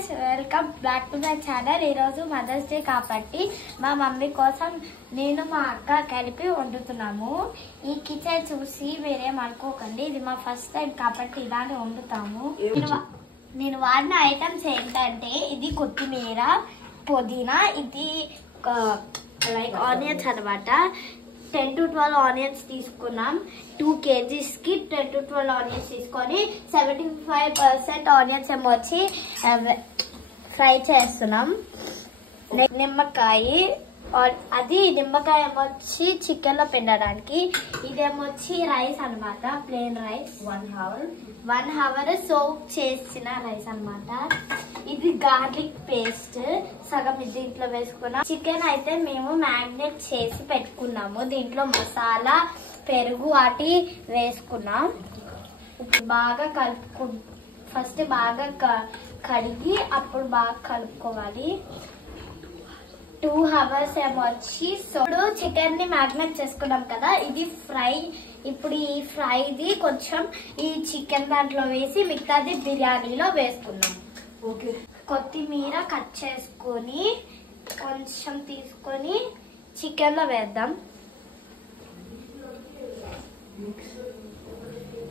Guys, welcome back to my channel. ఈరోజు mothers day కాబట్టి మా మమ్మీ కోసం నేను మా అక్క కలిపి వండుతున్నాము. ఈ కిచెన్ చూసి మీరేం అనుకోకండి, ఇది మా ఫస్ట్ టైం కాబట్టి ఇలానే వండుతాము. నేను వాడిన ఐటమ్స్ ఏంటంటే ఇది కొత్తిమీర, పుదీనా, ఇది లైక్ ఆనియన్స్ అనమాట. 10 to 12 ఆనియన్స్ తీసుకున్నాం. 2 kgs కి 10 to 12 ఆనియన్స్ తీసుకొని 75% ఆనియన్స్ ఏమో వచ్చి ఫ్రై చేస్తున్నాం. నిమ్మకాయ, అది నిమ్మకాయ ఏమొచ్చి చికెన్ లో పెట్టడానికి. ఇదేమొచ్చి రైస్ అనమాట, ప్లేన్ రైస్. 1 hour సోక్ చేసిన రైస్ అనమాట. ఇది గార్లిక్ పేస్ట్ సగం దీంట్లో వేసుకున్నాం. చికెన్ అయితే మేము మ్యారినేట్ చేసి పెట్టుకున్నాము. దీంట్లో మసాలా, పెరుగు వాటి వేసుకున్నాం. బాగా ఫస్ట్ బాగా కడిగి అప్పుడు బాగా కలుపుకోవాలి. 2 hours ఏమో వచ్చి ఇప్పుడు చికెన్ ని మ్యారినేట్ చేసుకున్నాం కదా, ఇది ఫ్రై. ఇప్పుడు ఈ ఫ్రైది కొంచెం ఈ చికెన్ దాంట్లో వేసి మిగతాది బిర్యానీలో వేసుకున్నాం. కొత్తిమీర కట్ చేసుకొని కొంచెం తీసుకొని చికెన్ లో వేద్దాం.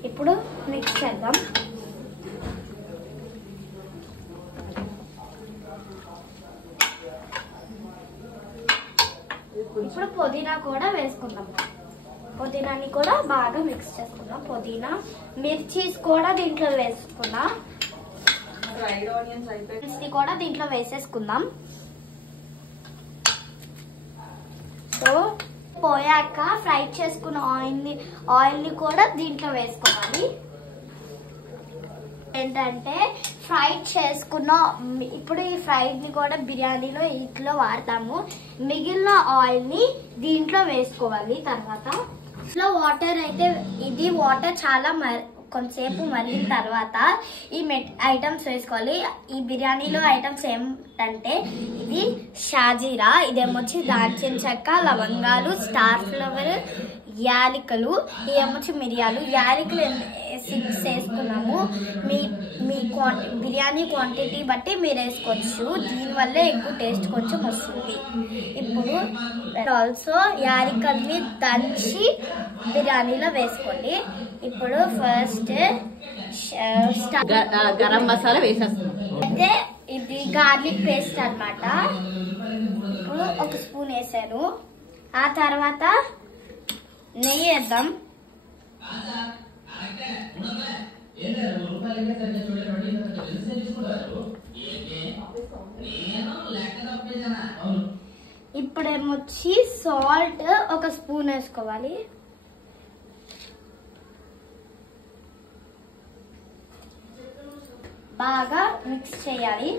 ఇప్పుడు మిక్స్ చేద్దాం. ఇప్పుడు పుదీనా కూడా వేసుకుందాం. పుదీనాని కూడా బాగా మిక్స్ చేసుకుందాం. పుదీనా, మిర్చీస్ కూడా దీంట్లో వేసుకుందాం. కూడా దీంట్లో వేసేసుకుందాం. సో పోయాక ఫ్రై చేసుకున్న ఆయిల్ ని కూడా దీంట్లో వేసుకోవాలి. ఏంటంటే ఫ్రై చేసుకున్న ఇప్పుడు ఈ ఫ్రైడ్ ని కూడా బిర్యానీలో ఇట్లో వాడతాము. మిగిలిన ఆయిల్ ని దీంట్లో వేసుకోవాలి. తర్వాత వాటర్ అయితే ఇది వాటర్ చాలా కొంతసేపు మరిగిన తర్వాత ఈ ఐటమ్స్ వేసుకోవాలి. ఈ బిర్యానీలో ఐటమ్స్ ఏమిటంటే ఇది షాజీరా, ఇదేమొచ్చి దాల్చిన చెక్క, లవంగాలు, స్టార్ ఫ్లవర్, యాలకులు, ఇదేమొచ్చి మిరియాలు. యాలకులు 6 వేసుకున్నాము. మీ బిర్యానీ క్వాంటిటీ బట్టి మీరు వేసుకోవచ్చు. దీనివల్ల ఎక్కువ టేస్ట్ కొంచెం వస్తుంది. ఇప్పుడు ఆల్సో యాలకుల్ని దంచి బిర్యానీలో వేసుకోండి. ఇప్పుడు ఫస్ట్ గరం మసాలా వేసేస్తాం. అయితే ఇది గార్లిక్ పేస్ట్ అన్నమాట. ఇప్పుడు 1 స్పూన్ వేసాను. ఆ తర్వాత నెయ్యి వేద్దాం. ఇప్పుడేమొచ్చి సాల్ట్ 1 స్పూన్ వేసుకోవాలి. బాగా మిక్స్ చేయాలి.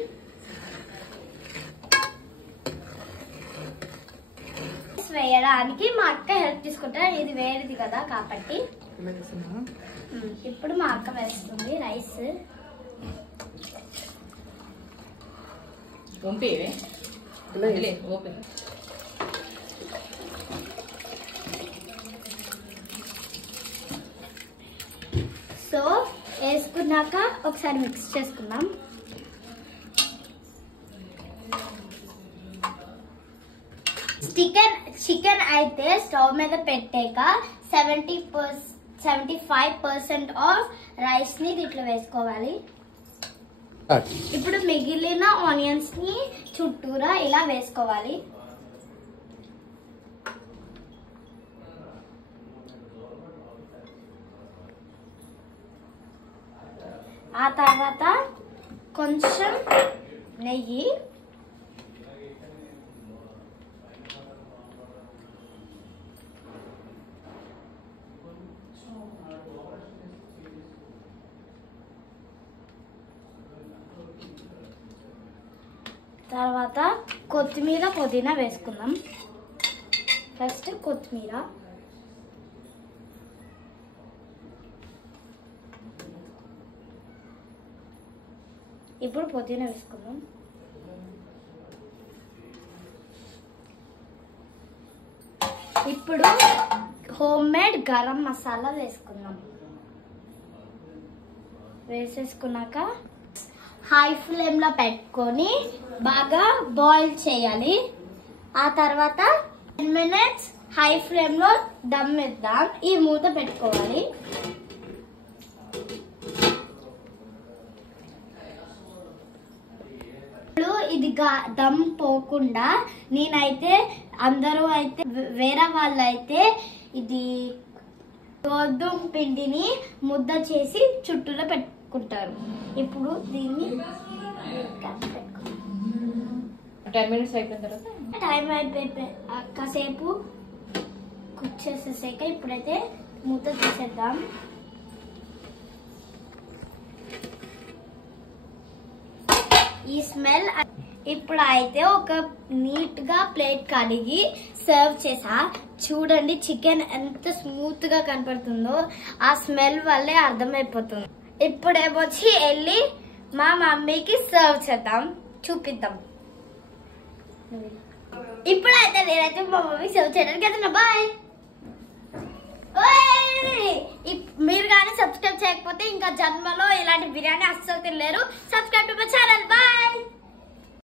వేయడానికి మా అక్క హెల్ప్ తీసుకుంటా, ఇది వేరేది కదా కాబట్టి. ఇప్పుడు మా అక్క వేస్తుంది రైస్. సో వేసుకున్నాక ఒకసారి మిక్స్ చేసుకుందాం. చికెన్ అయితే స్టవ్ మీద పెట్టాక 75% ఆఫ్ రైస్ ని దీంట్లో వేసుకోవాలి. ఇప్పుడు మిగిలిన ఆనియన్స్ ని చుట్టూరా ఇలా వేసుకోవాలి. ఆ తర్వాత కొంచెం నెయ్యి, తర్వాత కొత్తిమీర, పుదీనా వేసుకుందాం. ఫస్ట్ కొత్తిమీర, ఇప్పుడు పుదీనా వేసుకుందాం. ఇప్పుడు హోమ్ మేడ్ గరం మసాలా వేసుకుందాం. వేసేసుకున్నాక హై ఫ్లేమ్ లో పెట్టుకొని బాగా బాయిల్ చేయాలి. ఆ తర్వాత 10 minutes హై ఫ్లేమ్ లో దమ్ ఇద్దాం. ఈ మూత పెట్టుకోవాలి. ఇది దమ్ పోకుండా నేనైతే అందరూ అయితే వేరే వాళ్ళు అయితే ఇది గోధుమ పిండిని ముద్ద చేసి చుట్టూలో పెట్టుకుంటారు. ఇప్పుడు దీన్ని 10 minutes అయిపోయిన తర్వాత టైం అయిపోయి కాసేపు కుక్ చేసేసాక ఇప్పుడైతే మూత తీసేద్దాం. ఈ స్మెల్ ఇప్పుడు అయితే ఒక నీట్ గా ప్లేట్ కడిగి సర్వ్ చేసా. చూడండి చికెన్ ఎంత స్మూత్ గా కనపడుతుందో ఆ స్మెల్ వల్లే అర్థమైపోతుంది. ఇప్పుడేమొచ్చి వెళ్ళి మా మమ్మీకి సర్వ్ చేద్దాం, చూపిద్దాం. ఇప్పుడైతే నేనైతే మా మమ్మీ సర్వ్ చేయడానికి వెళ్తున్నా. బాయ్. మీరు కానీ సబ్స్క్రైబ్ చేయకపోతే ఇంకా జన్మలో ఇలాంటి బిర్యానీ అస్సలు తినలేరు. Subscribe to my channel. Bye.